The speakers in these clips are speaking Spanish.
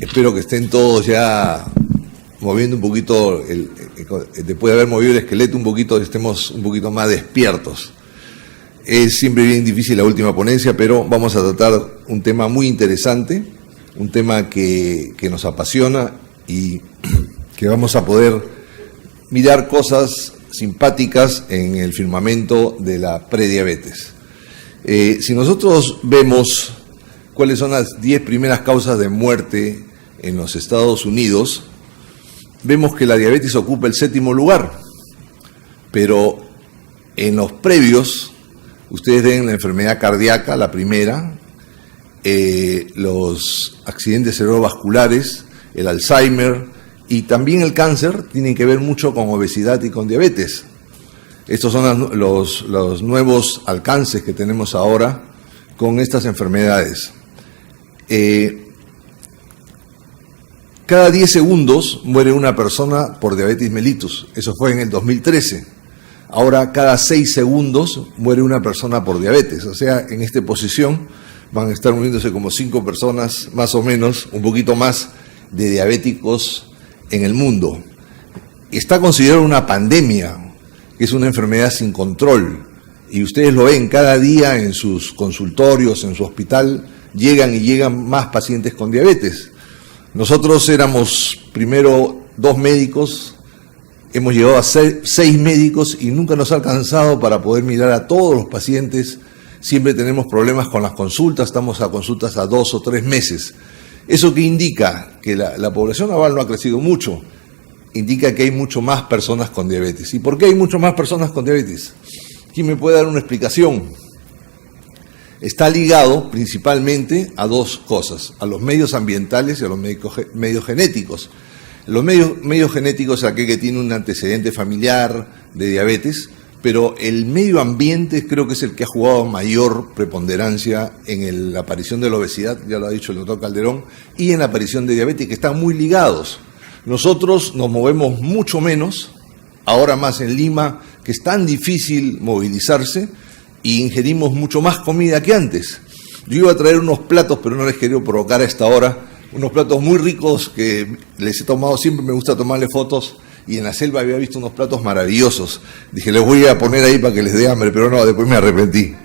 Espero que estén todos ya moviendo un poquito, después de haber movido el esqueleto un poquito, estemos un poquito más despiertos. Es siempre bien difícil la última ponencia, pero vamos a tratar un tema muy interesante, un tema que nos apasiona y que vamos a poder mirar cosas simpáticas en el firmamento de la prediabetes. Si nosotros vemos cuáles son las 10 primeras causas de muerte en los Estados Unidos, vemos que la diabetes ocupa el 7º lugar, pero en los previos, ustedes ven la enfermedad cardíaca, la primera, los accidentes cerebrovasculares, el Alzheimer y también el cáncer tienen que ver mucho con obesidad y con diabetes. Estos son los nuevos alcances que tenemos ahora con estas enfermedades. Cada 10 segundos muere una persona por diabetes mellitus. Eso fue en el 2013. Ahora cada 6 segundos muere una persona por diabetes. O sea, en esta posición van a estar muriéndose como 5 personas, más o menos, un poquito más, de diabéticos en el mundo. Está considerado una pandemia, que es una enfermedad sin control. Y ustedes lo ven cada día en sus consultorios, en su hospital, llegan más pacientes con diabetes. Nosotros éramos primero 2 médicos, hemos llegado a 6 médicos y nunca nos ha alcanzado para poder mirar a todos los pacientes. Siempre tenemos problemas con las consultas, estamos a consultas a 2 o 3 meses. ¿Eso qué indica? Que la población naval no ha crecido mucho, indica que hay mucho más personas con diabetes. ¿Y por qué hay mucho más personas con diabetes? ¿Quién me puede dar una explicación? Está ligado principalmente a 2 cosas, a los medios ambientales y a los medios genéticos. Los medios genéticos es aquel que tiene un antecedente familiar de diabetes, pero el medio ambiente creo que es el que ha jugado mayor preponderancia en la aparición de la obesidad, ya lo ha dicho el doctor Calderón, y en la aparición de diabetes, que están muy ligados. Nosotros nos movemos mucho menos, ahora más en Lima, que es tan difícil movilizarse, y ingerimos mucho más comida que antes. Yo iba a traer unos platos, pero no les quería provocar a esta hora, unos platos muy ricos que les he tomado, siempre me gusta tomarle fotos, y en la selva había visto unos platos maravillosos. Dije, les voy a poner ahí para que les dé hambre, pero no, después me arrepentí.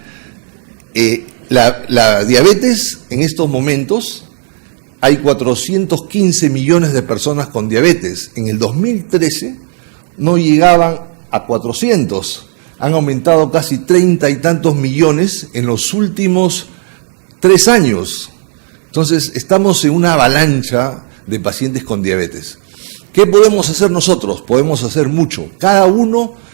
La diabetes, en estos momentos, hay 415 millones de personas con diabetes. En el 2013 no llegaban a 400. Han aumentado casi 30 y tantos millones en los últimos 3 años. Entonces, estamos en una avalancha de pacientes con diabetes. ¿Qué podemos hacer nosotros? Podemos hacer mucho.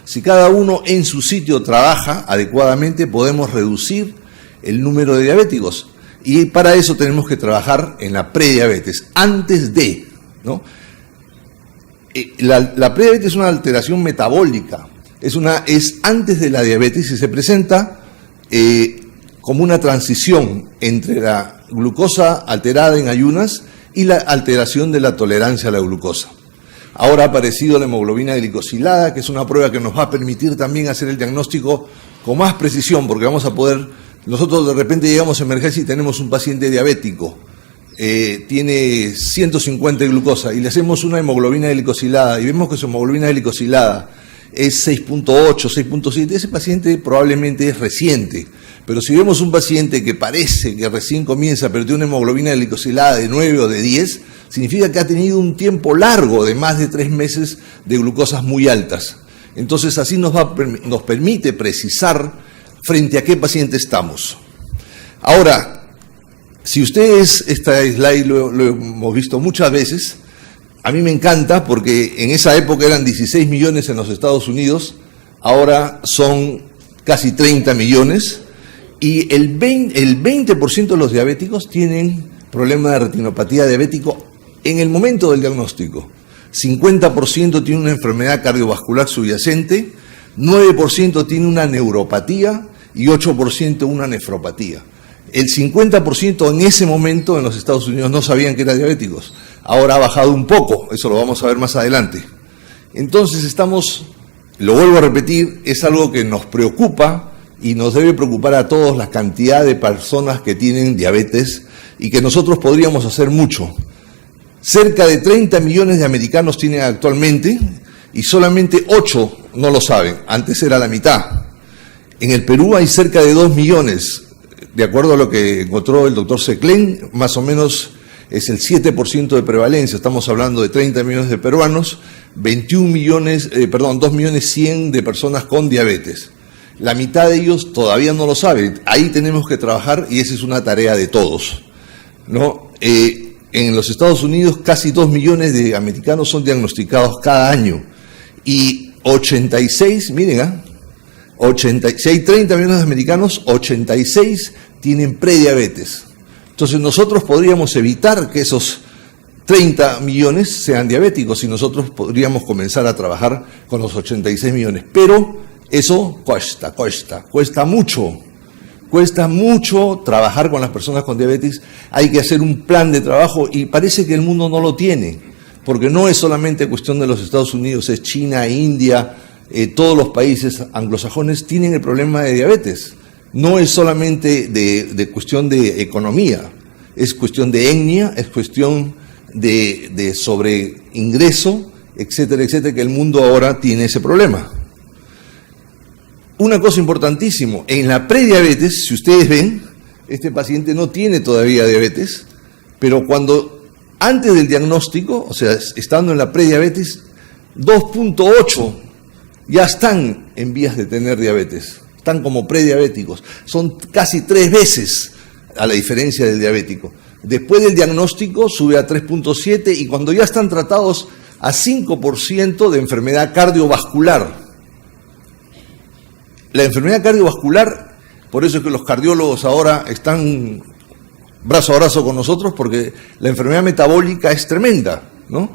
Si cada uno en su sitio trabaja adecuadamente, podemos reducir el número de diabéticos. Y para eso tenemos que trabajar en la prediabetes, antes de, ¿no? La prediabetes es una alteración metabólica. Es antes de la diabetes y se presenta como una transición entre la glucosa alterada en ayunas y la alteración de la tolerancia a la glucosa. Ahora ha aparecido la hemoglobina glicosilada, que es una prueba que nos va a permitir también hacer el diagnóstico con más precisión, porque vamos a poder, nosotros de repente llegamos a emergencia y tenemos un paciente diabético, tiene 150 de glucosa y le hacemos una hemoglobina glicosilada y vemos que su hemoglobina glicosilada es 6.8, 6.7, ese paciente probablemente es reciente. Pero si vemos un paciente que parece que recién comienza, pero tiene una hemoglobina glicosilada de 9 o de 10, significa que ha tenido un tiempo largo de más de 3 meses de glucosas muy altas. Entonces así nos permite precisar frente a qué paciente estamos. Ahora, si ustedes, esta slide lo hemos visto muchas veces, a mí me encanta porque en esa época eran 16 millones en los Estados Unidos, ahora son casi 30 millones, y el 20% de los diabéticos tienen problema de retinopatía diabético en el momento del diagnóstico. 50% tiene una enfermedad cardiovascular subyacente, 9% tiene una neuropatía y 8% una nefropatía. El 50% en ese momento en los Estados Unidos no sabían que eran diabéticos. Ahora ha bajado un poco, eso lo vamos a ver más adelante. Entonces lo vuelvo a repetir, es algo que nos preocupa y nos debe preocupar a todos la cantidad de personas que tienen diabetes y que nosotros podríamos hacer mucho. Cerca de 30 millones de americanos tienen actualmente y solamente 8 no lo saben, antes era la mitad. En el Perú hay cerca de 2 millones, de acuerdo a lo que encontró el doctor Seclén, más o menos es el 7% de prevalencia, estamos hablando de 30 millones de peruanos, 2 millones 100 de personas con diabetes. La mitad de ellos todavía no lo saben, ahí tenemos que trabajar y esa es una tarea de todos, ¿no? En los Estados Unidos casi 2 millones de americanos son diagnosticados cada año y 86, miren, si hay 30 millones de americanos, 86 tienen prediabetes. Entonces nosotros podríamos evitar que esos 30 millones sean diabéticos y nosotros podríamos comenzar a trabajar con los 86 millones. Pero eso cuesta mucho. Cuesta mucho trabajar con las personas con diabetes. Hay que hacer un plan de trabajo y parece que el mundo no lo tiene, porque no es solamente cuestión de los Estados Unidos, es China, India, todos los países anglosajones tienen el problema de diabetes. No es solamente de cuestión de economía, es cuestión de etnia, es cuestión de sobreingreso, etcétera, etcétera, que el mundo ahora tiene ese problema. Una cosa importantísima, en la prediabetes, si ustedes ven, este paciente no tiene todavía diabetes, pero antes del diagnóstico, o sea, estando en la prediabetes, 2.8 ya están en vías de tener diabetes, están como prediabéticos, son casi 3 veces a la diferencia del diabético. Después del diagnóstico sube a 3.7 y cuando ya están tratados a 5% de enfermedad cardiovascular. La enfermedad cardiovascular, por eso es que los cardiólogos ahora están brazo a brazo con nosotros, porque la enfermedad metabólica es tremenda, ¿no?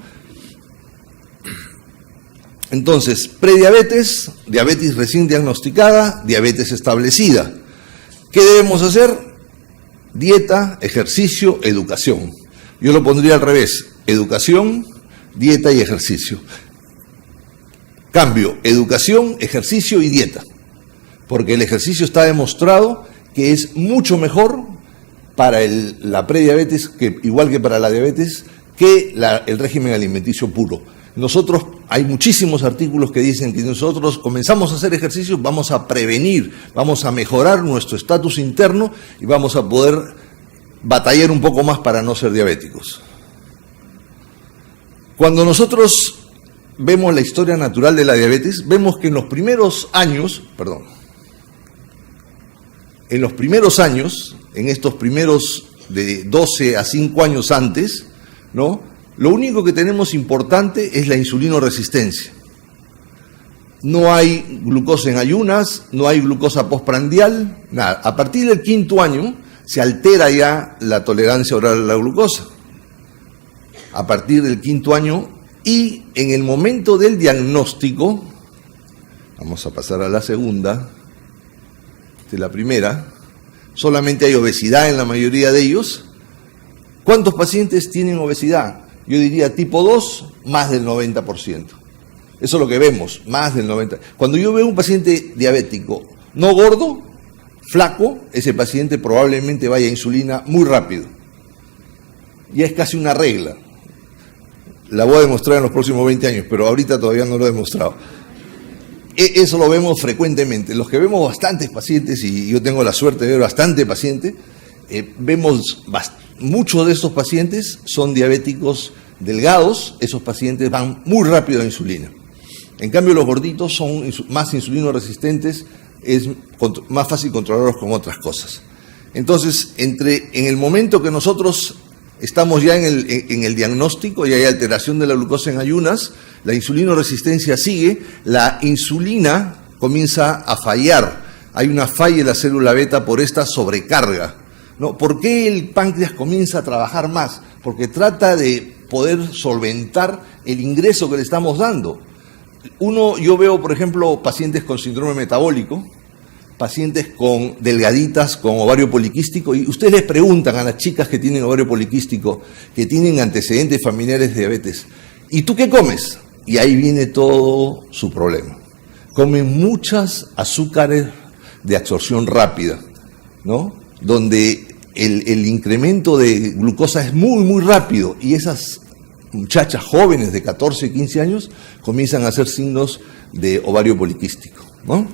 Entonces, prediabetes, diabetes recién diagnosticada, diabetes establecida. ¿Qué debemos hacer? Dieta, ejercicio, educación. Yo lo pondría al revés, educación, dieta y ejercicio. Cambio, educación, ejercicio y dieta. Porque el ejercicio está demostrado que es mucho mejor para la prediabetes, igual que para la diabetes, que el régimen alimenticio puro. Hay muchísimos artículos que dicen que nosotros comenzamos a hacer ejercicios, vamos a prevenir, vamos a mejorar nuestro estatus interno y vamos a poder batallar un poco más para no ser diabéticos. Cuando nosotros vemos la historia natural de la diabetes, vemos que en los primeros años, en estos primeros de 12 a 5 años antes, ¿no? Lo único que tenemos importante es la insulinoresistencia. No hay glucosa en ayunas, no hay glucosa postprandial, nada. A partir del 5º año se altera ya la tolerancia oral a la glucosa. A partir del 5º año y en el momento del diagnóstico, vamos a pasar a la segunda, de la primera, solamente hay obesidad en la mayoría de ellos. ¿Cuántos pacientes tienen obesidad? Yo diría tipo 2, más del 90%. Eso es lo que vemos, más del 90%. Cuando yo veo un paciente diabético no gordo, flaco, ese paciente probablemente vaya a insulina muy rápido. Ya es casi una regla. La voy a demostrar en los próximos 20 años, pero ahorita todavía no lo he demostrado. Eso lo vemos frecuentemente. Los que vemos bastantes pacientes, y yo tengo la suerte de ver bastante pacientes, vemos muchos de estos pacientes son diabéticos delgados, esos pacientes van muy rápido a insulina. En cambio, los gorditos son más insulinoresistentes, es más fácil controlarlos con otras cosas. Entonces, en el momento que nosotros estamos ya en el diagnóstico y hay alteración de la glucosa en ayunas, la insulinoresistencia sigue, la insulina comienza a fallar. Hay una falla en la célula beta por esta sobrecarga, ¿no? ¿Por qué el páncreas comienza a trabajar más? Porque trata de poder solventar el ingreso que le estamos dando. Yo veo, por ejemplo, pacientes con síndrome metabólico, pacientes delgaditas con ovario poliquístico, y ustedes les preguntan a las chicas que tienen ovario poliquístico, que tienen antecedentes familiares de diabetes, ¿y tú qué comes? Y ahí viene todo su problema. Comen muchas azúcares de absorción rápida, ¿no? Donde el incremento de glucosa es muy, muy rápido y esas muchachas jóvenes de 14, 15 años comienzan a hacer signos de ovario poliquístico, ¿no?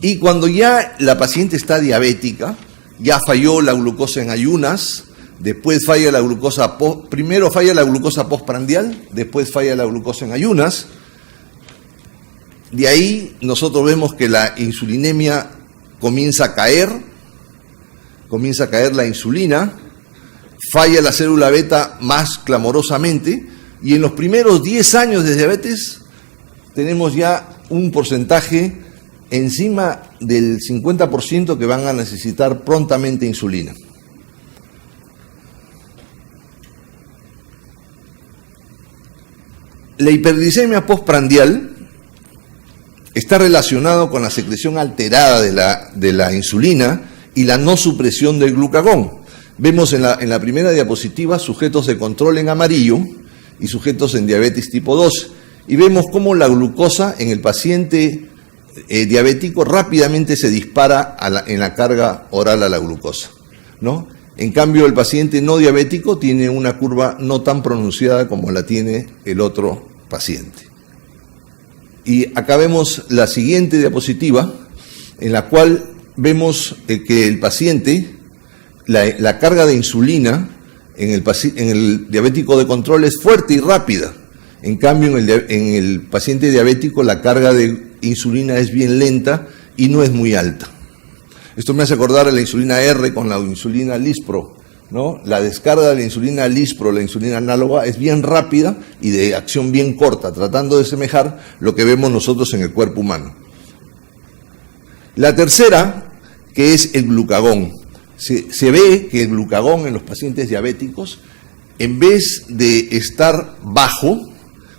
Y cuando ya la paciente está diabética, ya falló la glucosa en ayunas, después falla la glucosa, primero falla la glucosa postprandial, después falla la glucosa en ayunas. De ahí nosotros vemos que la insulinemia comienza a caer la insulina, falla la célula beta más clamorosamente, y en los primeros 10 años de diabetes tenemos ya un porcentaje encima del 50% que van a necesitar prontamente insulina. La hiperglicemia postprandial está relacionado con la secreción alterada de la insulina y la no supresión del glucagón. Vemos en la primera diapositiva sujetos de control en amarillo y sujetos en diabetes tipo 2. Y vemos cómo la glucosa en el paciente diabético rápidamente se dispara en la carga oral a la glucosa, ¿no? En cambio, el paciente no diabético tiene una curva no tan pronunciada como la tiene el otro paciente. Y acá vemos la siguiente diapositiva, en la cual vemos que el paciente, la carga de insulina en el diabético de control es fuerte y rápida. En cambio, en el paciente diabético la carga de insulina es bien lenta y no es muy alta. Esto me hace acordar a la insulina R con la insulina Lispro, ¿no? La descarga de la insulina Lispro, la insulina análoga, es bien rápida y de acción bien corta, tratando de semejar lo que vemos nosotros en el cuerpo humano. La tercera, que es el glucagón. Se ve que el glucagón en los pacientes diabéticos, en vez de estar bajo,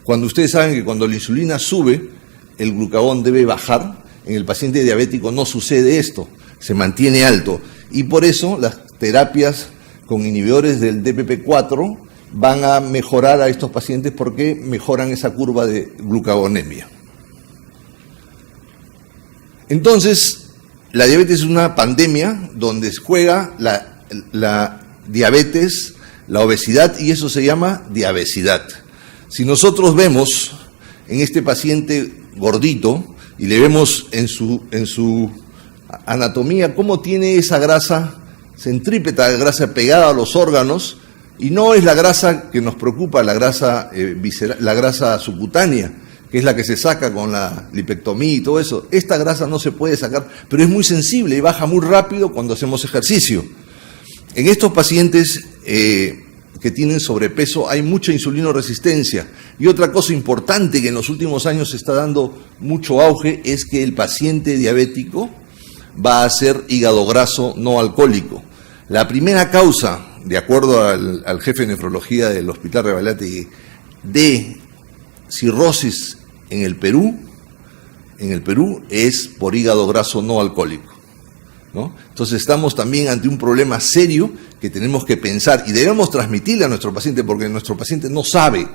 cuando ustedes saben que cuando la insulina sube, el glucagón debe bajar, en el paciente diabético no sucede esto, se mantiene alto. Y por eso las terapias con inhibidores del DPP4 van a mejorar a estos pacientes porque mejoran esa curva de glucagonemia. Entonces, la diabetes es una pandemia donde juega la diabetes, la obesidad, y eso se llama diabesidad. Si nosotros vemos en este paciente gordito y le vemos en su anatomía cómo tiene esa grasa centrípeta, grasa pegada a los órganos, y no es la grasa que nos preocupa, la grasa visceral, la grasa subcutánea, que es la que se saca con la lipectomía y todo eso. Esta grasa no se puede sacar, pero es muy sensible y baja muy rápido cuando hacemos ejercicio. En estos pacientes que tienen sobrepeso hay mucha insulinoresistencia. Y otra cosa importante que en los últimos años se está dando mucho auge es que el paciente diabético va a ser hígado graso no alcohólico. La primera causa, de acuerdo al jefe de nefrología del Hospital Rebagliati, de cirrosis en el Perú es por hígado graso no alcohólico, ¿no? Entonces estamos también ante un problema serio que tenemos que pensar y debemos transmitirle a nuestro paciente, porque nuestro paciente no sabe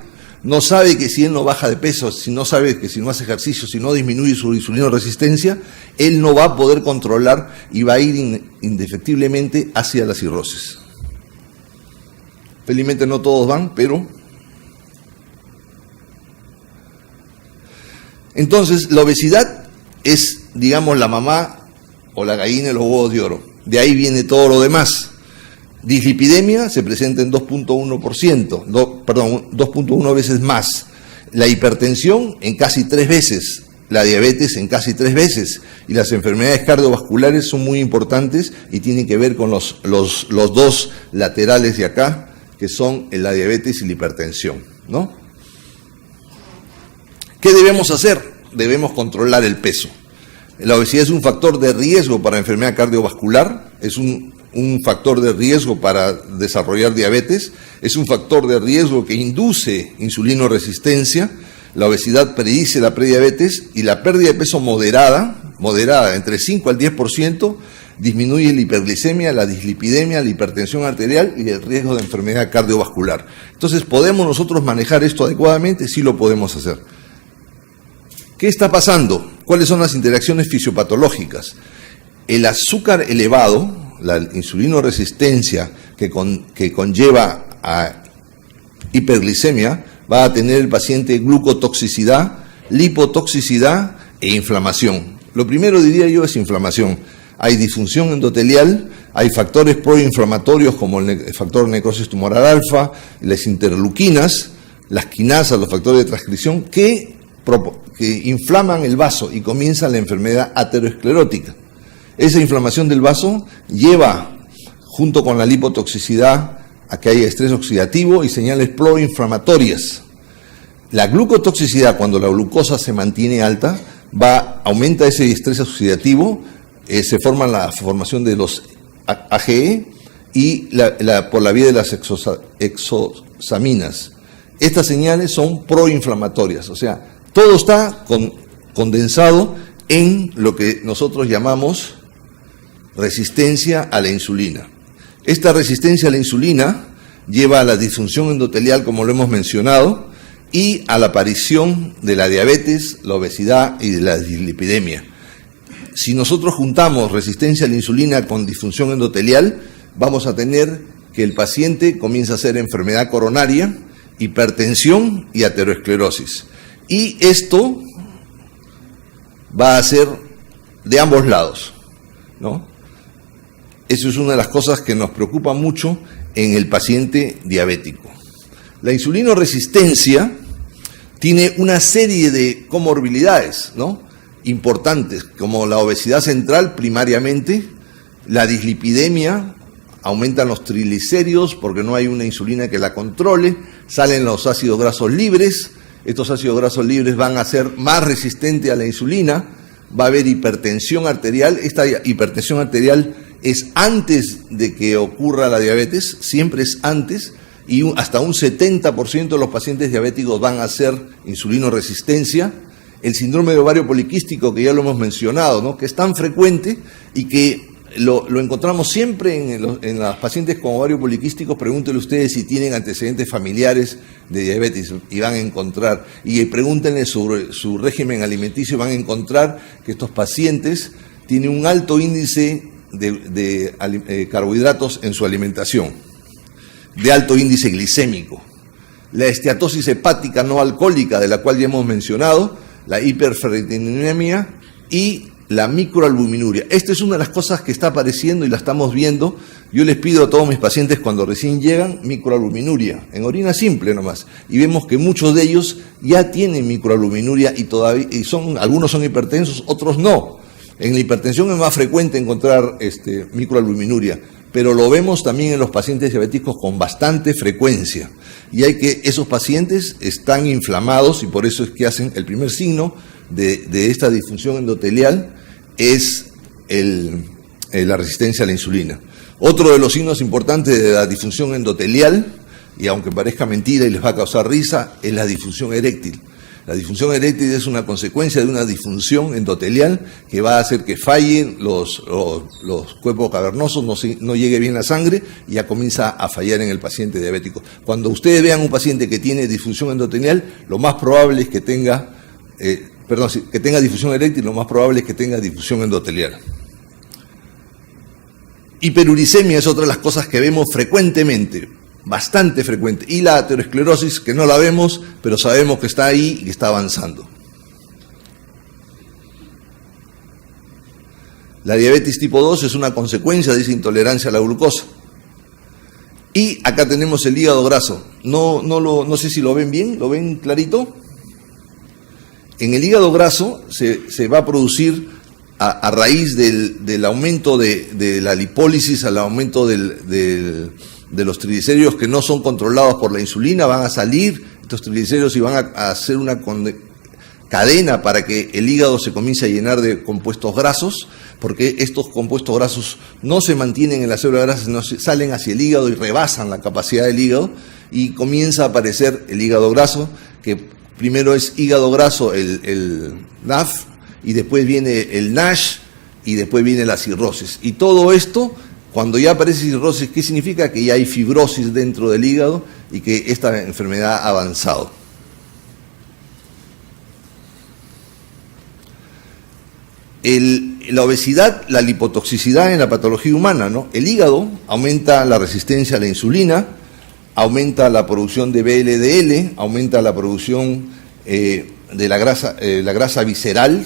que si él no baja de peso, si no sabe que si no hace ejercicio, si no disminuye su insulinoresistencia, él no va a poder controlar y va a ir indefectiblemente hacia la cirrosis. Felizmente no todos van, pero... Entonces, la obesidad es, digamos, la mamá o la gallina de los huevos de oro. De ahí viene todo lo demás. Dislipidemia se presenta en 2.1 veces más. La hipertensión en casi 3 veces. La diabetes en casi 3 veces. Y las enfermedades cardiovasculares son muy importantes y tienen que ver con los dos laterales de acá, que son la diabetes y la hipertensión, ¿no? ¿Qué debemos hacer? Debemos controlar el peso. La obesidad es un factor de riesgo para enfermedad cardiovascular, es un factor de riesgo para desarrollar diabetes, es un factor de riesgo que induce insulinoresistencia. La obesidad predice la prediabetes y la pérdida de peso moderada, moderada, entre 5 al 10%, disminuye la hiperglicemia, la dislipidemia, la hipertensión arterial y el riesgo de enfermedad cardiovascular. Entonces, ¿podemos nosotros manejar esto adecuadamente? Sí lo podemos hacer. ¿Qué está pasando? ¿Cuáles son las interacciones fisiopatológicas? El azúcar elevado, la insulinoresistencia que conlleva a hiperglicemia, va a tener el paciente glucotoxicidad, lipotoxicidad e inflamación. Lo primero, diría yo, es inflamación. Hay disfunción endotelial, hay factores proinflamatorios como el factor necrosis tumoral alfa, las interleuquinas, las quinasas, los factores de transcripción, que inflaman el vaso y comienza la enfermedad aterosclerótica. Esa inflamación del vaso lleva, junto con la lipotoxicidad, a que haya estrés oxidativo y señales proinflamatorias. La glucotoxicidad, cuando la glucosa se mantiene alta, aumenta ese estrés oxidativo, se forma la formación de los AGE y por la vía de las exosaminas. Estas señales son proinflamatorias, o sea, todo está condensado en lo que nosotros llamamos resistencia a la insulina. Esta resistencia a la insulina lleva a la disfunción endotelial, como lo hemos mencionado, y a la aparición de la diabetes, la obesidad y de la dislipidemia. Si nosotros juntamos resistencia a la insulina con disfunción endotelial, vamos a tener que el paciente comienza a hacer enfermedad coronaria, hipertensión y aterosclerosis. Y esto va a ser de ambos lados, ¿no? Eso es una de las cosas que nos preocupa mucho en el paciente diabético. La insulinoresistencia tiene una serie de comorbilidades, ¿no?, importantes, como la obesidad central primariamente, la dislipidemia, aumentan los triglicéridos porque no hay una insulina que la controle, salen los ácidos grasos libres, estos ácidos grasos libres van a ser más resistentes a la insulina, va a haber hipertensión arterial. Esta hipertensión arterial es antes de que ocurra la diabetes, siempre es antes, y hasta un 70% de los pacientes diabéticos van a hacer insulinoresistencia. El síndrome de ovario poliquístico, que ya lo hemos mencionado, ¿no?, que es tan frecuente y que lo encontramos siempre en las pacientes con ovario poliquístico. Pregúntenle ustedes si tienen antecedentes familiares de diabetes y van a encontrar, y pregúntenle sobre su régimen alimenticio y van a encontrar que estos pacientes tienen un alto índice de carbohidratos en su alimentación, de alto índice glicémico. La esteatosis hepática no alcohólica, de la cual ya hemos mencionado, la hiperferritinemia y la microalbuminuria. Esta es una de las cosas que está apareciendo y la estamos viendo. Yo les pido a todos mis pacientes cuando recién llegan microalbuminuria, en orina simple nomás, y vemos que muchos de ellos ya tienen microalbuminuria y algunos son hipertensos, otros no. En la hipertensión es más frecuente encontrar microalbuminuria, pero lo vemos también en los pacientes diabéticos con bastante frecuencia. Y esos pacientes están inflamados y por eso es que hacen el primer signo de esta disfunción endotelial es la resistencia a la insulina. Otro de los signos importantes de la disfunción endotelial, y aunque parezca mentira y les va a causar risa, es la disfunción eréctil. La disfunción eréctil es una consecuencia de una disfunción endotelial que va a hacer que fallen los cuerpos cavernosos, no llegue bien la sangre y ya comienza a fallar en el paciente diabético. Cuando ustedes vean un paciente que tiene disfunción endotelial, lo más probable es que tenga disfunción eréctil, lo más probable es que tenga disfunción endotelial. Hiperuricemia es otra de las cosas que vemos frecuentemente, bastante frecuente, y la aterosclerosis, que no la vemos, pero sabemos que está ahí y que está avanzando. La diabetes tipo 2 es una consecuencia de esa intolerancia a la glucosa. Y acá tenemos el hígado graso. No sé si lo ven bien, ¿lo ven clarito? En el hígado graso se va a producir a raíz del aumento de la lipólisis, al aumento de los triglicéridos que no son controlados por la insulina, van a salir estos triglicéridos y van a hacer una cadena para que el hígado se comience a llenar de compuestos grasos, porque estos compuestos grasos no se mantienen en la célula grasa, sino salen hacia el hígado y rebasan la capacidad del hígado, y comienza a aparecer el hígado graso, que primero es hígado graso, el NAF, y después viene el NASH, y después viene la cirrosis. Y todo esto, cuando ya aparece cirrosis, ¿qué significa? Que ya hay fibrosis dentro del hígado y que esta enfermedad ha avanzado. La obesidad, la lipotoxicidad en la patología humana, ¿no? El hígado aumenta la resistencia a la insulina, aumenta la producción de VLDL, aumenta la producción de la grasa visceral,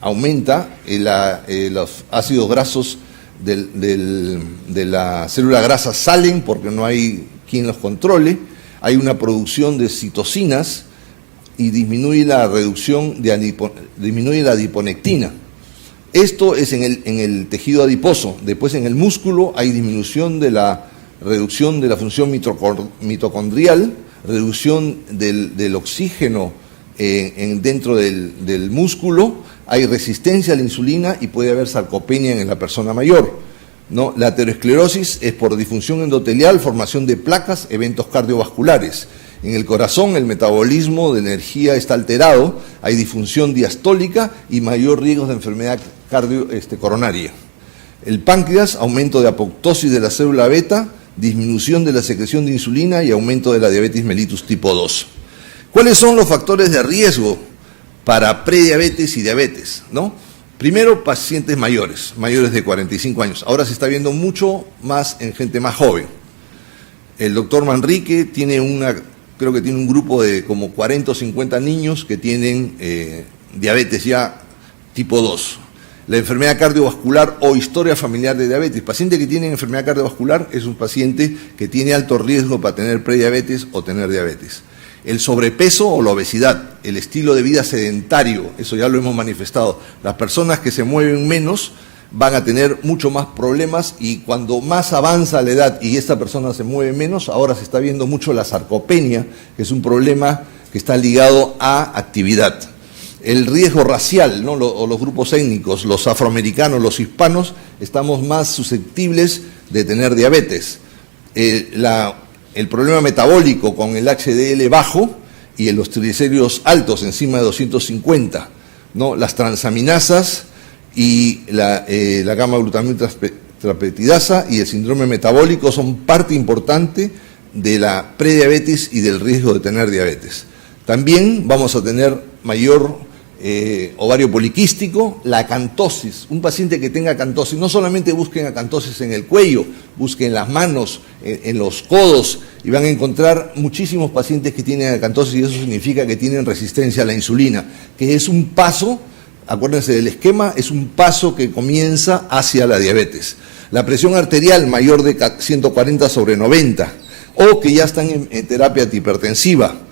aumenta los ácidos grasos de la célula grasa salen porque no hay quien los controle, hay una producción de citocinas y disminuye la adiponectina. Esto es en el tejido adiposo. Después en el músculo hay disminución de la reducción de la función mitocondrial, reducción del oxígeno dentro del músculo, hay resistencia a la insulina y puede haber sarcopenia en la persona mayor, ¿no? La aterosclerosis es por disfunción endotelial, formación de placas, eventos cardiovasculares. En el corazón el metabolismo de energía está alterado, hay disfunción diastólica y mayor riesgo de enfermedad coronaria. El páncreas, aumento de apoptosis de la célula beta, disminución de la secreción de insulina y aumento de la diabetes mellitus tipo 2. ¿Cuáles son los factores de riesgo para prediabetes y diabetes, ¿no? Primero, pacientes mayores de 45 años. Ahora se está viendo mucho más en gente más joven. El doctor Manrique creo que tiene un grupo de como 40 o 50 niños que tienen diabetes ya tipo 2. La enfermedad cardiovascular o historia familiar de diabetes. Paciente que tiene enfermedad cardiovascular es un paciente que tiene alto riesgo para tener prediabetes o tener diabetes. El sobrepeso o la obesidad, el estilo de vida sedentario, eso ya lo hemos manifestado. Las personas que se mueven menos van a tener mucho más problemas y cuando más avanza la edad y esta persona se mueve menos, ahora se está viendo mucho la sarcopenia, que es un problema que está ligado a actividad. El riesgo racial, ¿no? O los grupos étnicos, los afroamericanos, los hispanos, estamos más susceptibles de tener diabetes. El problema metabólico con el HDL bajo y los triglicéridos altos, encima de 250, ¿no? Las transaminasas y la gamma-glutamiltrapeptidasa y el síndrome metabólico son parte importante de la prediabetes y del riesgo de tener diabetes. También vamos a tener mayor ovario poliquístico, la acantosis. Un paciente que tenga acantosis, no solamente busquen acantosis en el cuello, busquen en las manos, en los codos, y van a encontrar muchísimos pacientes que tienen acantosis y eso significa que tienen resistencia a la insulina, que es un paso, acuérdense del esquema, es un paso que comienza hacia la diabetes. La presión arterial mayor de 140/90 o que ya están en terapia antihipertensiva.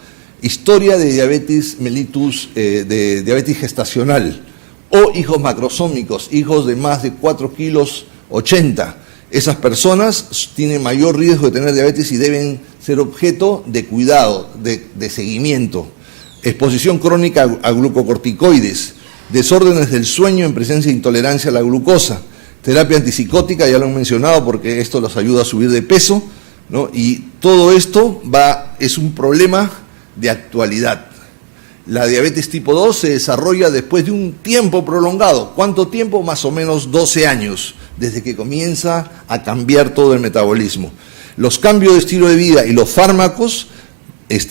Historia de diabetes mellitus, de diabetes gestacional, o hijos macrosómicos, hijos de más de 4 kilos 80. Esas personas tienen mayor riesgo de tener diabetes y deben ser objeto de cuidado, de seguimiento. Exposición crónica a glucocorticoides, desórdenes del sueño en presencia de intolerancia a la glucosa, terapia antipsicótica, ya lo han mencionado porque esto los ayuda a subir de peso, ¿no? Y todo esto es un problema de actualidad. La diabetes tipo 2 se desarrolla después de un tiempo prolongado. ¿Cuánto tiempo? Más o menos 12 años, desde que comienza a cambiar todo el metabolismo. Los cambios de estilo de vida y los fármacos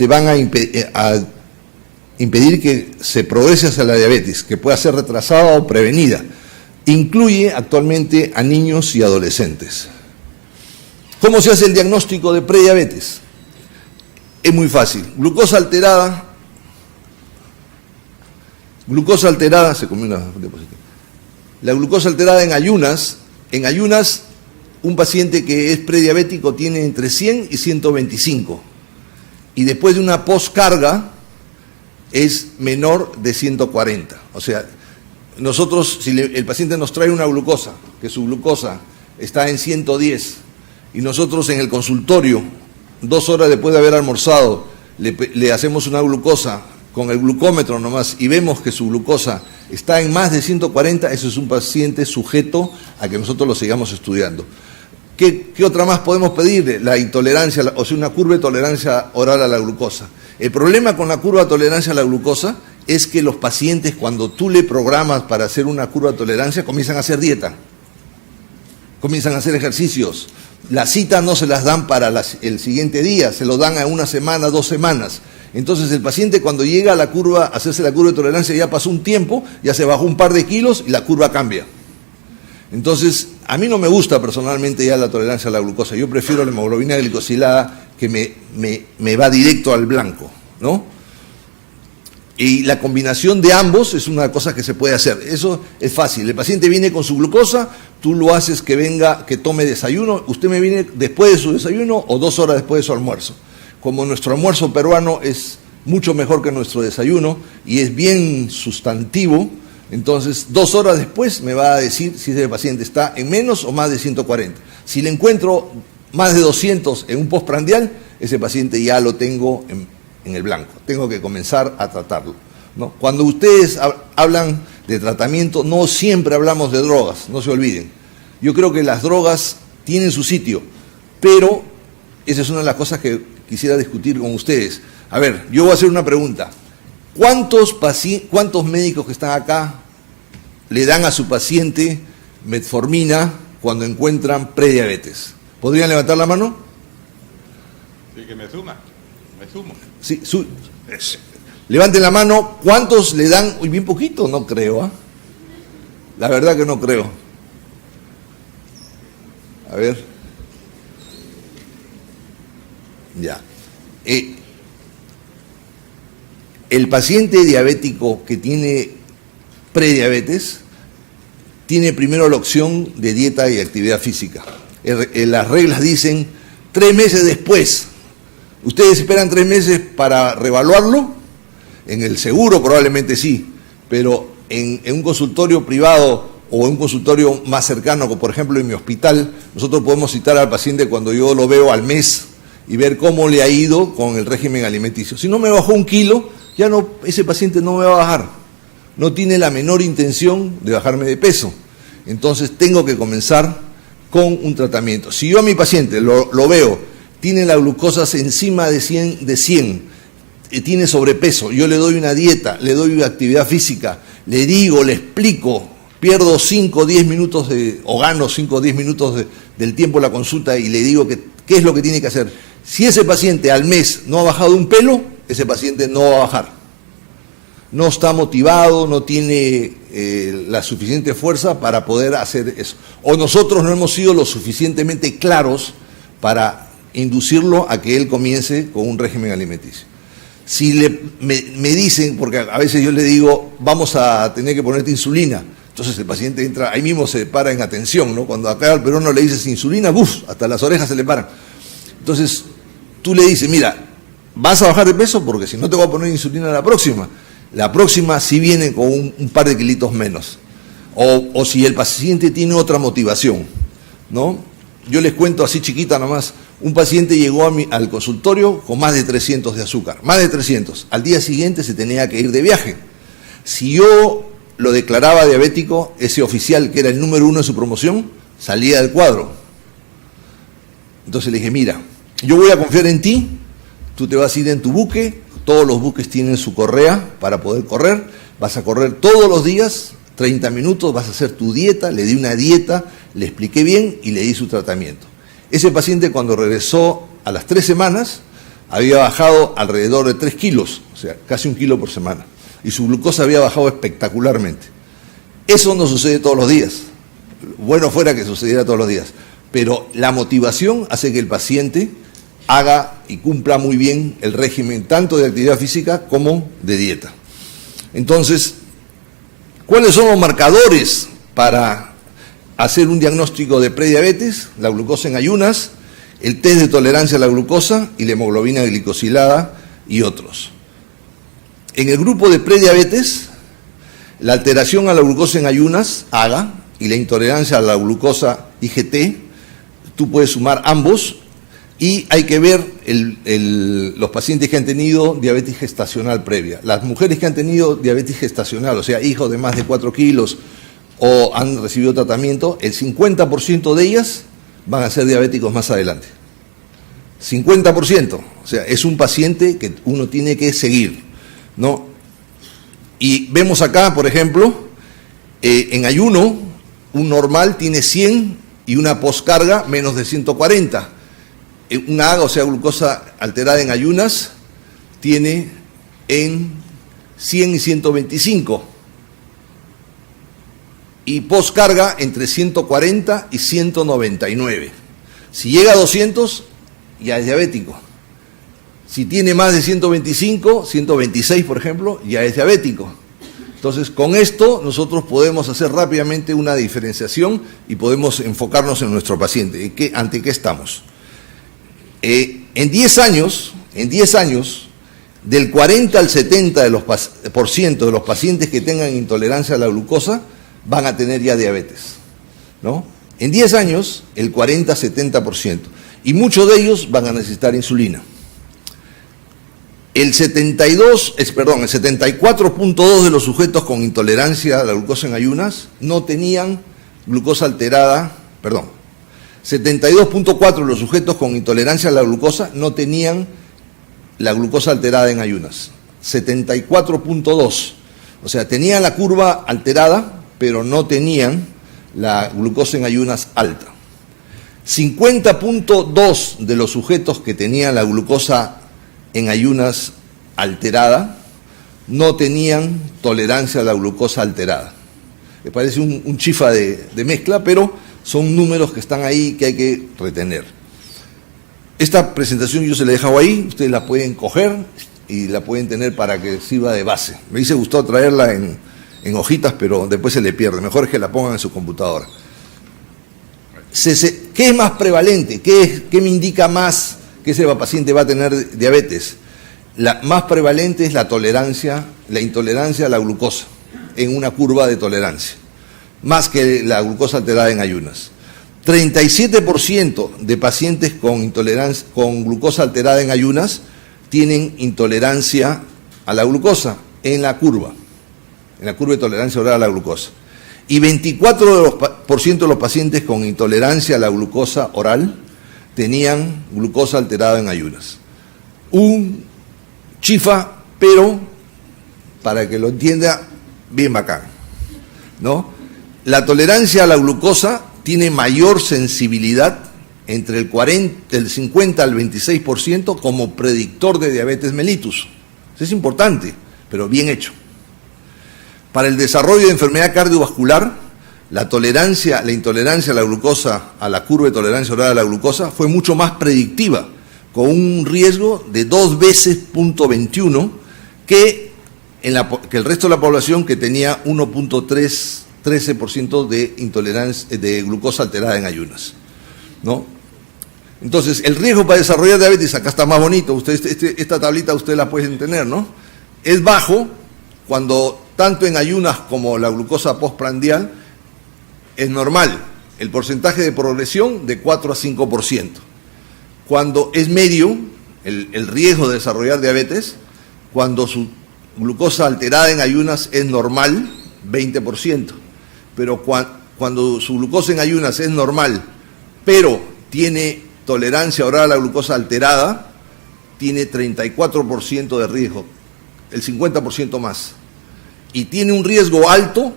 van a impedir que se progrese hacia la diabetes, que pueda ser retrasada o prevenida. Incluye actualmente a niños y adolescentes. ¿Cómo se hace el diagnóstico de prediabetes? Es muy fácil. Glucosa alterada, se comió una diapositiva. La glucosa alterada en ayunas, un paciente que es prediabético tiene entre 100 y 125. Y después de una postcarga es menor de 140. O sea, nosotros, si el paciente nos trae una glucosa, que su glucosa está en 110, y nosotros en el consultorio, 2 horas después de haber almorzado, le hacemos una glucosa con el glucómetro nomás y vemos que su glucosa está en más de 140, eso es un paciente sujeto a que nosotros lo sigamos estudiando. ¿Qué otra más podemos pedir? La intolerancia, o sea, una curva de tolerancia oral a la glucosa. El problema con la curva de tolerancia a la glucosa es que los pacientes, cuando tú le programas para hacer una curva de tolerancia, comienzan a hacer dieta, comienzan a hacer ejercicios. Las citas no se las dan para el siguiente día, se lo dan a una semana, 2 semanas. Entonces el paciente cuando llega a la curva, a hacerse la curva de tolerancia, ya pasó un tiempo, ya se bajó un par de kilos y la curva cambia. Entonces, a mí no me gusta personalmente ya la tolerancia a la glucosa. Yo prefiero la hemoglobina glicosilada que me va directo al blanco, ¿no? Y la combinación de ambos es una cosa que se puede hacer. Eso es fácil. El paciente viene con su glucosa, tú lo haces que venga, que tome desayuno. Usted me viene después de su desayuno o 2 horas después de su almuerzo. Como nuestro almuerzo peruano es mucho mejor que nuestro desayuno y es bien sustantivo, entonces 2 horas después me va a decir si ese paciente está en menos o más de 140. Si le encuentro más de 200 en un postprandial, ese paciente ya lo tengo en el blanco. Tengo que comenzar a tratarlo, ¿no? Cuando ustedes hablan de tratamiento, no siempre hablamos de drogas, no se olviden. Yo creo que las drogas tienen su sitio, pero esa es una de las cosas que quisiera discutir con ustedes. A ver, yo voy a hacer una pregunta. ¿Cuántos médicos que están acá le dan a su paciente metformina cuando encuentran prediabetes? ¿Podrían levantar la mano? Sí, que me sumo. Sí, levanten la mano. ¿Cuántos le dan? Uy, bien poquito, no creo. La verdad que no creo. A ver. Ya. El paciente diabético que tiene prediabetes tiene primero la opción de dieta y actividad física. Las reglas dicen 3 meses después. ¿Ustedes esperan 3 meses para reevaluarlo? En el seguro probablemente sí, pero en un consultorio privado o en un consultorio más cercano, como por ejemplo en mi hospital, nosotros podemos citar al paciente cuando yo lo veo al mes y ver cómo le ha ido con el régimen alimenticio. Si no me bajó 1 kilo, ya no, ese paciente no me va a bajar. No tiene la menor intención de bajarme de peso. Entonces tengo que comenzar con un tratamiento. Si yo a mi paciente lo veo, tiene la glucosa encima de 100, tiene sobrepeso, yo le doy una dieta, le doy una actividad física, le digo, le explico, pierdo 5 o 10 minutos o gano 5 o 10 minutos del tiempo de la consulta y le digo qué es lo que tiene que hacer. Si ese paciente al mes no ha bajado un pelo, ese paciente no va a bajar. No está motivado, no tiene la suficiente fuerza para poder hacer eso. O nosotros no hemos sido lo suficientemente claros para inducirlo a que él comience con un régimen alimenticio. Si me dicen, porque a veces yo le digo, vamos a tener que ponerte insulina, entonces el paciente entra, ahí mismo se para en atención, ¿no? Cuando acá al peruano le dices insulina, ¡buf!, hasta las orejas se le paran. Entonces tú le dices, mira, vas a bajar de peso porque si no te voy a poner insulina la próxima sí viene con un par de kilitos menos. O si el paciente tiene otra motivación, ¿no? Yo les cuento así chiquita nomás, un paciente llegó al consultorio con más de 300 de azúcar, más de 300. Al día siguiente se tenía que ir de viaje. Si yo lo declaraba diabético, ese oficial que era el número 1 de su promoción, salía del cuadro. Entonces le dije, mira, yo voy a confiar en ti, tú te vas a ir en tu buque, todos los buques tienen su correa para poder correr, vas a correr todos los días, 30 minutos, vas a hacer tu dieta, le di una dieta, le expliqué bien y le di su tratamiento. Ese paciente cuando regresó a las 3 semanas había bajado alrededor de 3 kilos, o sea, casi 1 kilo por semana, y su glucosa había bajado espectacularmente. Eso no sucede todos los días, bueno fuera que sucediera todos los días, pero la motivación hace que el paciente haga y cumpla muy bien el régimen tanto de actividad física como de dieta. Entonces, ¿cuáles son los marcadores para hacer un diagnóstico de prediabetes? La glucosa en ayunas, el test de tolerancia a la glucosa y la hemoglobina glicosilada y otros. En el grupo de prediabetes, la alteración a la glucosa en ayunas, AGA, y la intolerancia a la glucosa IGT, tú puedes sumar ambos y hay que ver los pacientes que han tenido diabetes gestacional previa. Las mujeres que han tenido diabetes gestacional, o sea, hijos de más de 4 kilos o han recibido tratamiento, el 50% de ellas van a ser diabéticos más adelante. 50%, o sea, es un paciente que uno tiene que seguir, ¿no? Y vemos acá, por ejemplo, en ayuno, un normal tiene 100 y una poscarga menos de 140. Una AGA, o sea, glucosa alterada en ayunas, tiene en 100 y 125. Y poscarga entre 140 y 199. Si llega a 200, ya es diabético. Si tiene más de 125, 126 por ejemplo, ya es diabético. Entonces, con esto nosotros podemos hacer rápidamente una diferenciación y podemos enfocarnos en nuestro paciente. ¿Ante qué estamos? En 10 años, del 40 al 70% de los pacientes que tengan intolerancia a la glucosa van a tener ya diabetes, ¿no? En 10 años, el 40-70%. Y muchos de ellos van a necesitar insulina. El 74.2% de los sujetos con intolerancia a la glucosa en ayunas no tenían glucosa alterada, 72.4% de los sujetos con intolerancia a la glucosa no tenían la glucosa alterada en ayunas. 74.2%. O sea, tenían la curva alterada, pero no tenían la glucosa en ayunas alta. 50.2% de los sujetos que tenían la glucosa en ayunas alterada no tenían tolerancia a la glucosa alterada. Me parece un chifa de mezcla, pero son números que están ahí que hay que retener. Esta presentación yo se la he dejado ahí, ustedes la pueden coger y la pueden tener para que sirva de base. Me hubiese gustado traerla en hojitas, pero después se le pierde. Mejor es que la pongan en su computadora. ¿Qué es más prevalente? ¿Qué me indica más que ese paciente va a tener diabetes? La más prevalente es la intolerancia a la glucosa, en una curva de tolerancia, más que la glucosa alterada en ayunas. 37% de pacientes con glucosa alterada en ayunas tienen intolerancia a la glucosa en la curva de tolerancia oral a la glucosa. Y 24% de los pacientes con intolerancia a la glucosa oral tenían glucosa alterada en ayunas. Un chifa, pero para que lo entienda, bien bacán, ¿no? La tolerancia a la glucosa tiene mayor sensibilidad entre el 50 al 26% como predictor de diabetes mellitus. Eso es importante, pero bien hecho. Para el desarrollo de enfermedad cardiovascular, la intolerancia a la glucosa, a la curva de tolerancia oral a la glucosa, fue mucho más predictiva, con un riesgo de 2 veces 0.21 que el resto de la población, que tenía 1.13% de intolerancia de glucosa alterada en ayunas, ¿no? Entonces, el riesgo para desarrollar diabetes, acá está más bonito, esta tablita ustedes la pueden tener, ¿no? Es bajo cuando tanto en ayunas como la glucosa postprandial es normal, el porcentaje de progresión de 4 a 5%. Cuando es medio, el riesgo de desarrollar diabetes, cuando su glucosa alterada en ayunas es normal, 20%. Pero cuando su glucosa en ayunas es normal, pero tiene tolerancia oral a la glucosa alterada, tiene 34% de riesgo, el 50% más. Y tiene un riesgo alto,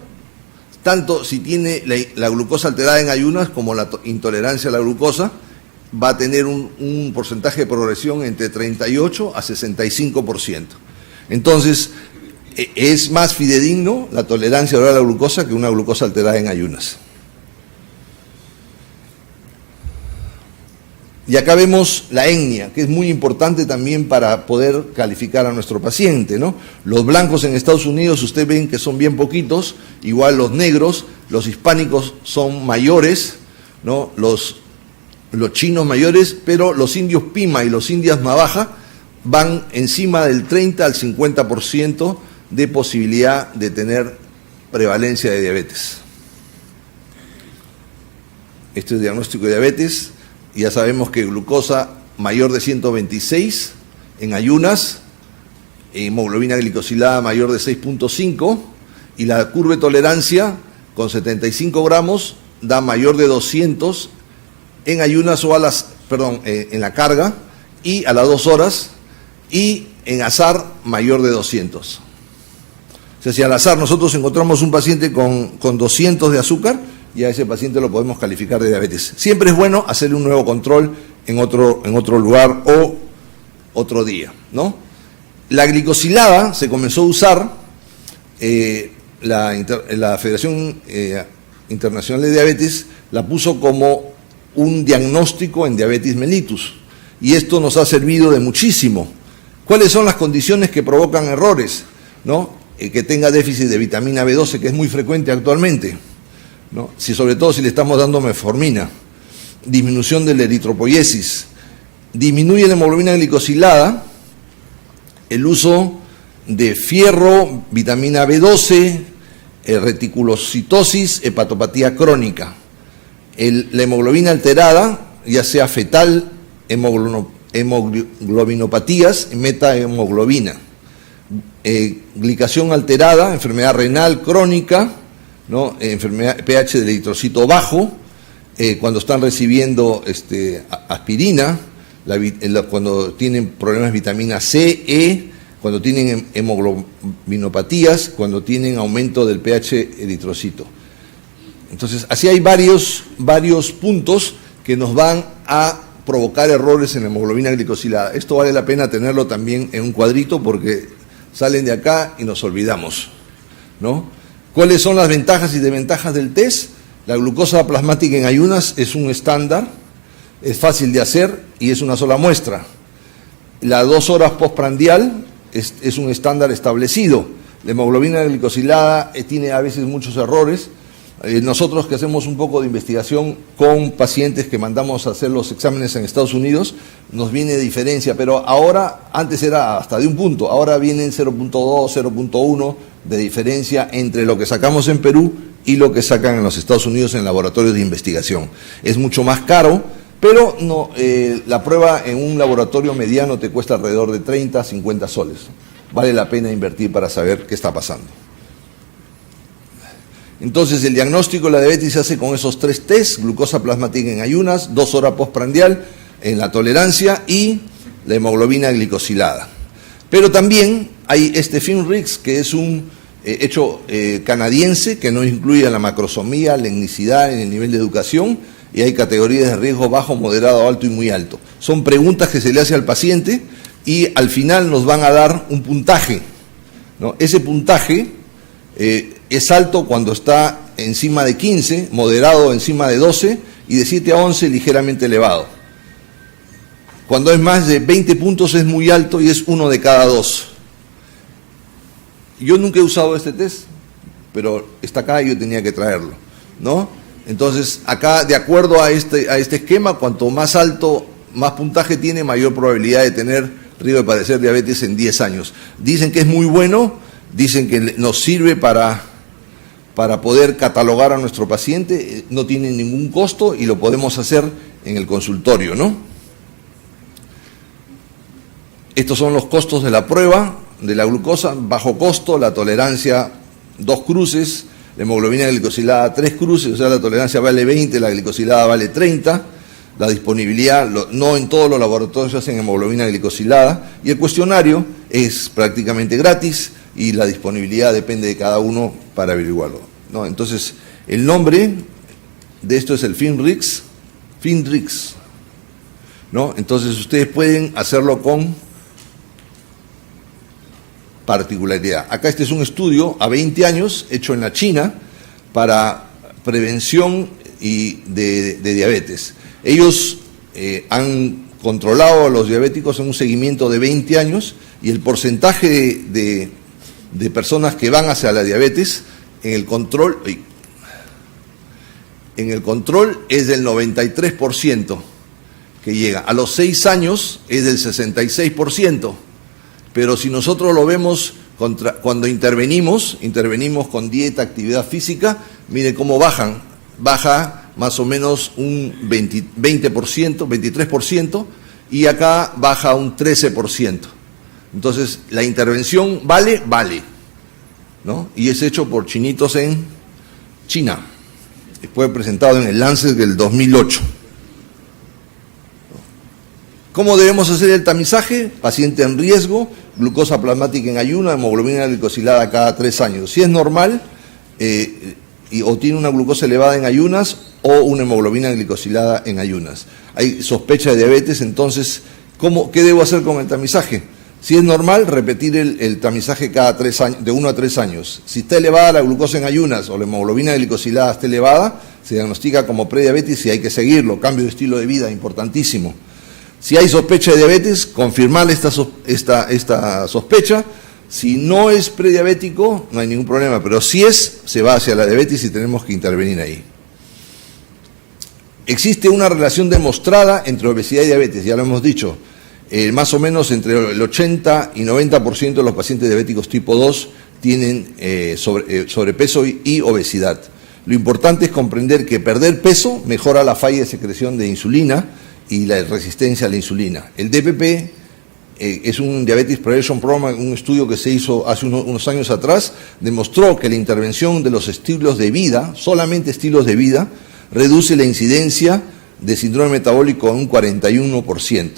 tanto si tiene la glucosa alterada en ayunas como la intolerancia a la glucosa, va a tener un porcentaje de progresión entre 38 a 65%. Entonces, es más fidedigno la tolerancia oral a la glucosa que una glucosa alterada en ayunas. Y acá vemos la etnia, que es muy importante también para poder calificar a nuestro paciente, ¿no? Los blancos en Estados Unidos, ustedes ven que son bien poquitos, igual los negros, los hispánicos son mayores, ¿no? Los chinos mayores, pero los indios Pima y los indios Navaja van encima del 30 al 50% de posibilidad de tener prevalencia de diabetes. Este es el diagnóstico de diabetes. Ya sabemos que glucosa mayor de 126 en ayunas, hemoglobina glicosilada mayor de 6.5 y la curva de tolerancia con 75 gramos da mayor de 200 en ayunas o en la carga y a las 2 horas, y en azar mayor de 200. O sea, si al azar nosotros encontramos un paciente con 200 de azúcar, y a ese paciente lo podemos calificar de diabetes. Siempre es bueno hacerle un nuevo control en otro lugar o otro día, ¿no? La glicosilada se comenzó a usar, la Federación Internacional de Diabetes la puso como un diagnóstico en diabetes mellitus, y esto nos ha servido de muchísimo. ¿Cuáles son las condiciones que provocan errores? ¿No? Que tenga déficit de vitamina B12, que es muy frecuente actualmente, ¿no? Sobre todo si le estamos dando metformina. Disminución de la eritropoiesis. Disminuye la hemoglobina glicosilada, el uso de fierro, vitamina B12, reticulocitosis, hepatopatía crónica. La hemoglobina alterada, ya sea fetal, hemoglobinopatías, metahemoglobina. Glicación alterada, enfermedad renal crónica, ¿no? Enfermedad pH del eritrocito bajo, cuando están recibiendo aspirina, cuando tienen problemas de vitamina C, E, cuando tienen hemoglobinopatías, cuando tienen aumento del pH eritrocito. Entonces, así hay varios puntos que nos van a provocar errores en la hemoglobina glicosilada. Esto vale la pena tenerlo también en un cuadrito porque salen de acá y nos olvidamos, ¿no? ¿Cuáles son las ventajas y desventajas del test? La glucosa plasmática en ayunas es un estándar, es fácil de hacer y es una sola muestra. La 2 horas postprandial es un estándar establecido. La hemoglobina glicosilada tiene a veces muchos errores. Nosotros que hacemos un poco de investigación con pacientes que mandamos a hacer los exámenes en Estados Unidos, nos viene diferencia, pero ahora, antes era hasta de un punto, ahora vienen 0.2, 0.1 de diferencia entre lo que sacamos en Perú y lo que sacan en los Estados Unidos en laboratorios de investigación. Es mucho más caro, pero no, la prueba en un laboratorio mediano te cuesta alrededor de 30, 50 soles. Vale la pena invertir para saber qué está pasando. Entonces, el diagnóstico de la diabetes se hace con esos 3 tests: glucosa plasmática en ayunas, 2 horas postprandial en la tolerancia y la hemoglobina glicosilada. Pero también hay FINRIX, que es un hecho canadiense, que no incluye la macrosomía, la etnicidad en el nivel de educación, y hay categorías de riesgo bajo, moderado, alto y muy alto. Son preguntas que se le hace al paciente y al final nos van a dar un puntaje, ¿no? Ese puntaje es alto cuando está encima de 15, moderado encima de 12 y de 7 a 11 ligeramente elevado. Cuando es más de 20 puntos es muy alto y es 1 de cada 2. Yo nunca he usado este test, pero está acá y yo tenía que traerlo, ¿no? Entonces, acá, de acuerdo a este esquema, cuanto más alto, más puntaje tiene, mayor probabilidad de tener riesgo de padecer diabetes en 10 años. Dicen que es muy bueno, dicen que nos sirve para poder catalogar a nuestro paciente, no tiene ningún costo y lo podemos hacer en el consultorio, ¿no? Estos son los costos de la prueba de la glucosa: bajo costo, la tolerancia 2 cruces, la hemoglobina glicosilada 3 cruces, o sea, la tolerancia vale 20, la glicosilada vale 30, la disponibilidad, no en todos los laboratorios se hacen hemoglobina glicosilada, y el cuestionario es prácticamente gratis y la disponibilidad depende de cada uno para averiguarlo, ¿no? Entonces, el nombre de esto es el FINRIX, ¿no? Entonces, ustedes pueden hacerlo con particularidad. Acá este es un estudio a 20 años hecho en la China para prevención de diabetes. Ellos han controlado a los diabéticos en un seguimiento de 20 años y el porcentaje de personas que van hacia la diabetes en el control es del 93% que llega. A los 6 años es del 66%. Pero si nosotros lo vemos cuando intervenimos con dieta, actividad física, mire cómo baja más o menos un 20%, 23%, y acá baja un 13%. Entonces, la intervención vale, ¿no? Y es hecho por chinitos en China. Fue presentado en el Lancet del 2008. ¿Cómo debemos hacer el tamizaje? Paciente en riesgo, glucosa plasmática en ayuno, hemoglobina glicosilada cada 3 años. Si es normal, o tiene una glucosa elevada en ayunas o una hemoglobina glicosilada en ayunas. Hay sospecha de diabetes, entonces, ¿qué debo hacer con el tamizaje? Si es normal, repetir el tamizaje cada 3 años, de 1 a 3 años. Si está elevada la glucosa en ayunas o la hemoglobina glicosilada está elevada, se diagnostica como prediabetes y hay que seguirlo. Cambio de estilo de vida, importantísimo. Si hay sospecha de diabetes, confirmar esta sospecha. Si no es prediabético, no hay ningún problema, pero si es, se va hacia la diabetes y tenemos que intervenir ahí. Existe una relación demostrada entre obesidad y diabetes, ya lo hemos dicho. Más o menos entre el 80 y 90% de los pacientes diabéticos tipo 2 tienen sobrepeso y obesidad. Lo importante es comprender que perder peso mejora la falla de secreción de insulina y la resistencia a la insulina. El DPP es un Diabetes Prevention Program, un estudio que se hizo hace unos años atrás, demostró que la intervención de los estilos de vida, solamente estilos de vida, reduce la incidencia de síndrome metabólico en un 41%.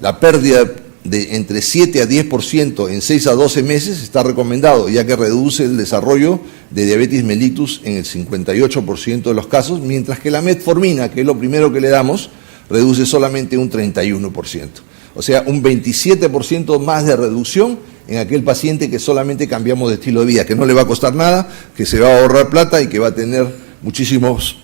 La pérdida de entre 7 a 10% en 6 a 12 meses está recomendado, ya que reduce el desarrollo de diabetes mellitus en el 58% de los casos, mientras que la metformina, que es lo primero que le damos, reduce solamente un 31%. O sea, un 27% más de reducción en aquel paciente que solamente cambiamos de estilo de vida, que no le va a costar nada, que se va a ahorrar plata y que va a tener muchísimos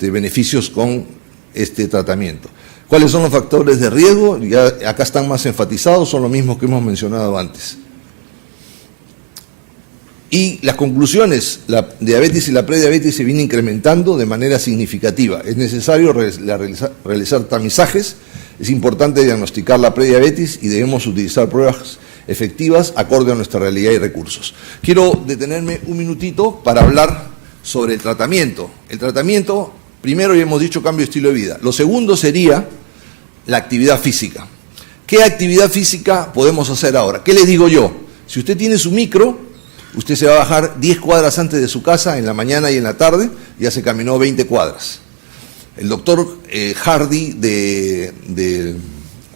beneficios con este tratamiento. ¿Cuáles son los factores de riesgo? Ya acá están más enfatizados, son los mismos que hemos mencionado antes. Y las conclusiones, la diabetes y la prediabetes se vienen incrementando de manera significativa. Es necesario realizar tamizajes, es importante diagnosticar la prediabetes y debemos utilizar pruebas efectivas acorde a nuestra realidad y recursos. Quiero detenerme un minutito para hablar sobre el tratamiento. El tratamiento, primero ya hemos dicho cambio de estilo de vida. Lo segundo sería la actividad física. ¿Qué actividad física podemos hacer ahora? ¿Qué les digo yo? Si usted tiene su micro, usted se va a bajar 10 cuadras antes de su casa en la mañana y en la tarde, ya se caminó 20 cuadras. El doctor Hardy de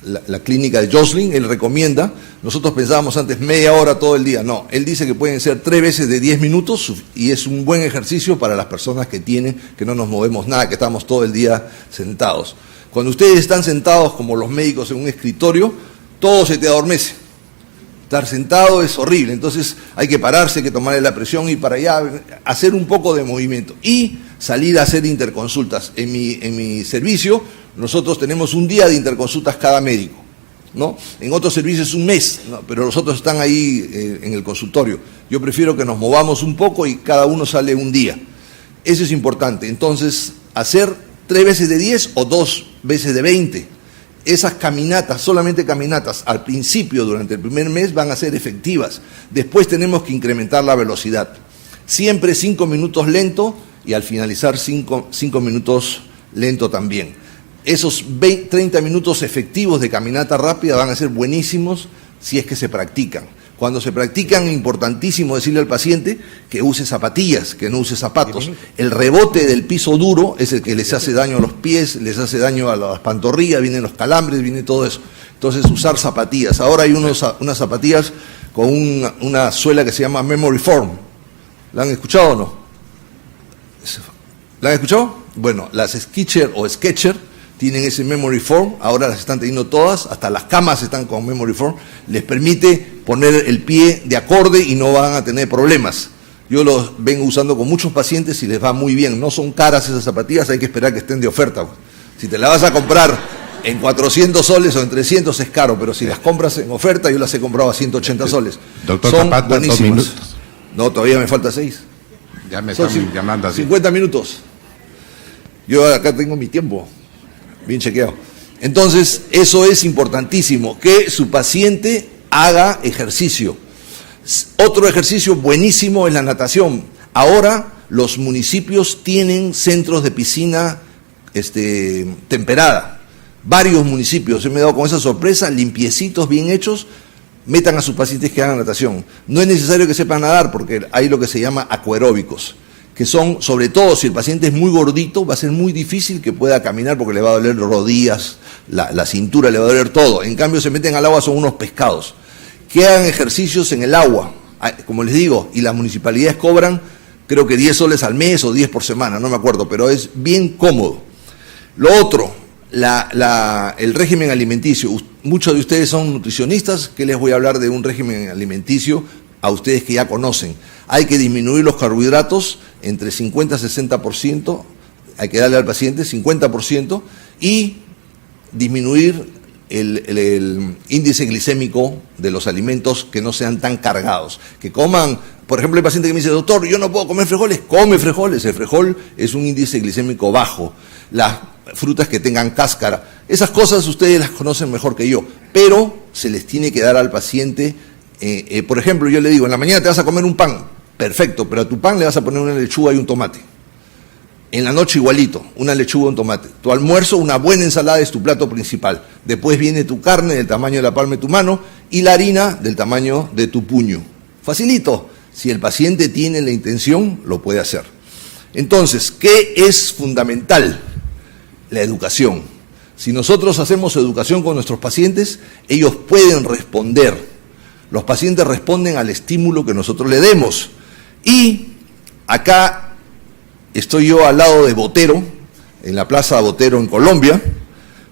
la clínica de Joslin, él recomienda, nosotros pensábamos antes media hora todo el día, no, él dice que pueden ser 3 veces de 10 minutos y es un buen ejercicio para las personas que no nos movemos nada, que estamos todo el día sentados. Cuando ustedes están sentados como los médicos en un escritorio, todo se te adormece. Estar sentado es horrible, entonces hay que pararse, hay que tomarle la presión y para allá, hacer un poco de movimiento y salir a hacer interconsultas. En mi servicio nosotros tenemos un día de interconsultas cada médico, ¿no? En otros servicios un mes, ¿no? Pero los otros están ahí en el consultorio. Yo prefiero que nos movamos un poco y cada uno sale un día. Eso es importante. Entonces, hacer 3 veces de 10 o 2 veces de 20. Esas caminatas, solamente caminatas, al principio, durante el primer mes, van a ser efectivas. Después tenemos que incrementar la velocidad. Siempre 5 minutos lento y al finalizar 5 minutos lento también. Esos 30 minutos efectivos de caminata rápida van a ser buenísimos si es que se practican. Cuando se practican, es importantísimo decirle al paciente que use zapatillas, que no use zapatos. El rebote del piso duro es el que les hace daño a los pies, les hace daño a las pantorrillas, vienen los calambres, viene todo eso. Entonces, usar zapatillas. Ahora hay unas zapatillas con una suela que se llama Memory Foam. ¿La han escuchado o no? ¿La han escuchado? Bueno, las Skechers o Skechers tienen ese Memory Foam, ahora las están teniendo todas, hasta las camas están con Memory Foam, les permite poner el pie de acorde y no van a tener problemas. Yo los vengo usando con muchos pacientes y les va muy bien. No son caras esas zapatillas, hay que esperar que estén de oferta. Si te la vas a comprar en 400 soles o en 300 es caro, pero si las compras en oferta, yo las he comprado a 180 soles. Doctor son Zapata, buenísimas. 2 minutos. No, todavía me falta 6. Ya me Son están llamando así. 50 minutos. Yo acá tengo mi tiempo. Bien chequeado. Entonces, eso es importantísimo, que su paciente haga ejercicio. Otro ejercicio buenísimo es la natación. Ahora los municipios tienen centros de piscina temperada. Varios municipios, yo me he dado con esa sorpresa, limpiecitos, bien hechos, metan a sus pacientes que hagan natación. No es necesario que sepan nadar porque hay lo que se llama acuaróbicos. que son, sobre todo si el paciente es muy gordito, va a ser muy difícil que pueda caminar porque le va a doler rodillas, la cintura, le va a doler todo. En cambio, se meten al agua, son unos pescados. Que hagan ejercicios en el agua, como les digo, y las municipalidades cobran, creo que 10 soles al mes o 10 por semana, no me acuerdo, pero es bien cómodo. Lo otro, el régimen alimenticio. Muchos de ustedes son nutricionistas, que les voy a hablar de un régimen alimenticio a ustedes que ya conocen. Hay que disminuir los carbohidratos entre 50 y 60%, hay que darle al paciente 50%, y disminuir el índice glicémico de los alimentos que no sean tan cargados. Que coman, por ejemplo, hay paciente que me dice, doctor, yo no puedo comer frijoles, come frijoles. El frijol es un índice glicémico bajo. Las frutas que tengan cáscara, esas cosas ustedes las conocen mejor que yo, pero se les tiene que dar al paciente. Por ejemplo, yo le digo, en la mañana te vas a comer un pan, perfecto, pero a tu pan le vas a poner una lechuga y un tomate. En la noche igualito, una lechuga y un tomate. Tu almuerzo, una buena ensalada es tu plato principal. Después viene tu carne del tamaño de la palma de tu mano y la harina del tamaño de tu puño. Facilito. Si el paciente tiene la intención, lo puede hacer. Entonces, ¿qué es fundamental? La educación. Si nosotros hacemos educación con nuestros pacientes, ellos pueden responder. Los pacientes responden al estímulo que nosotros le demos. Y acá estoy yo al lado de Botero, en la Plaza Botero en Colombia,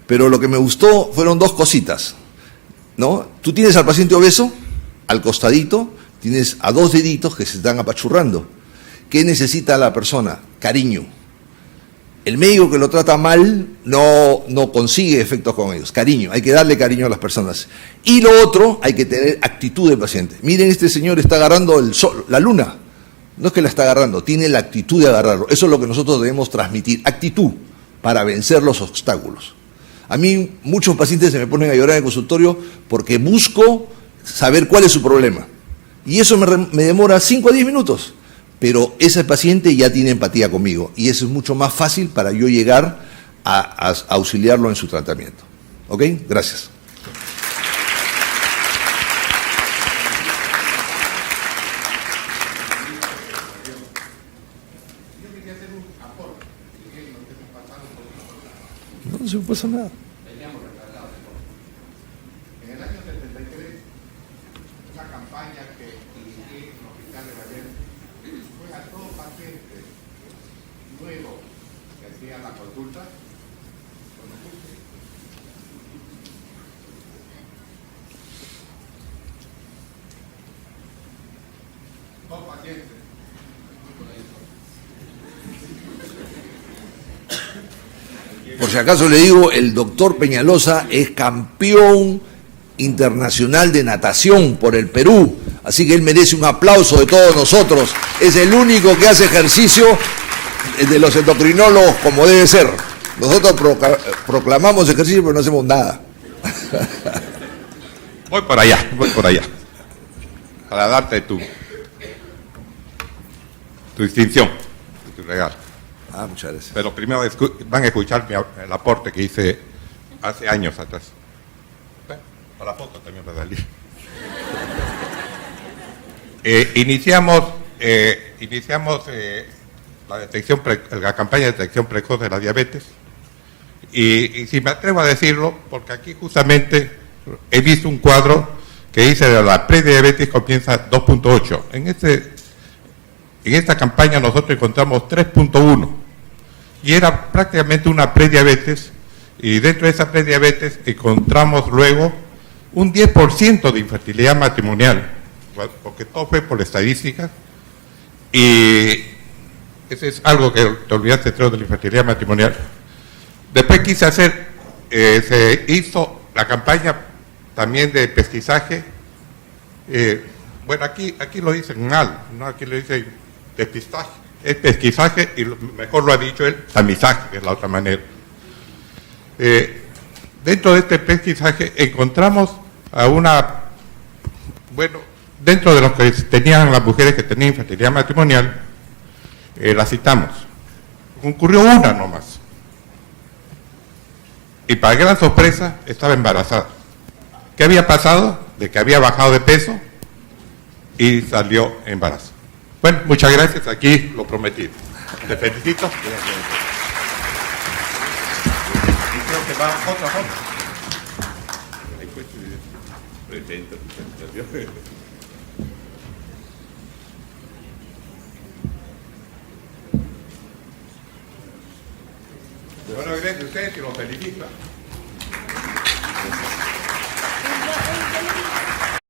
pero lo que me gustó fueron dos cositas, ¿no? Tú tienes al paciente obeso, al costadito, tienes a dos deditos que se están apachurrando. ¿Qué necesita la persona? Cariño. El médico que lo trata mal no consigue efectos con ellos. Cariño, hay que darle cariño a las personas. Y lo otro, hay que tener actitud del paciente. Miren, este señor está agarrando el sol, la luna. No es que la está agarrando, tiene la actitud de agarrarlo. Eso es lo que nosotros debemos transmitir, actitud para vencer los obstáculos. A mí muchos pacientes se me ponen a llorar en el consultorio porque busco saber cuál es su problema. Y eso me demora 5 a 10 minutos. Pero ese paciente ya tiene empatía conmigo y eso es mucho más fácil para yo llegar a auxiliarlo en su tratamiento. ¿Ok? Gracias. No se me pasa nada. En el año 73, una campaña que dirigí en el hospital de Valle fue a todo paciente nuevo que hacía la consulta. Dos pacientes. Por si acaso le digo, el doctor Peñalosa es campeón internacional de natación por el Perú, así que él merece un aplauso de todos nosotros. Es el único que hace ejercicio de los endocrinólogos como debe ser. Nosotros proclamamos ejercicio pero no hacemos nada. Voy por allá, para darte tu distinción, tu regalo. Ah, muchas gracias. Pero primero van a escuchar el aporte que hice hace años atrás. Para la foto también va a salir. Iniciamos la campaña de detección precoz de la diabetes y si me atrevo a decirlo, porque aquí justamente he visto un cuadro que dice de la prediabetes comienza 2.8. En esta campaña nosotros encontramos 3.1 y era prácticamente una prediabetes y dentro de esa prediabetes encontramos luego un 10% de infertilidad matrimonial, porque todo fue por estadísticas y ese es algo que te olvidaste de la infertilidad matrimonial. Después quise hacer, se hizo la campaña también de pesquisaje, bueno aquí lo dicen mal, ¿no? Aquí lo dicen despistaje, es pesquisaje y mejor lo ha dicho él, tamizaje, que es la otra manera. Dentro de este pesquisaje encontramos a dentro de los que tenían las mujeres que tenían infertilidad matrimonial, la citamos. Concurrió una nomás. Y para gran sorpresa, estaba embarazada. ¿Qué había pasado? De que había bajado de peso y salió embarazada. Bueno, muchas gracias. Aquí lo prometido. Te felicito. Y creo que va otra foto. Bueno, gracias a ustedes y los felicito.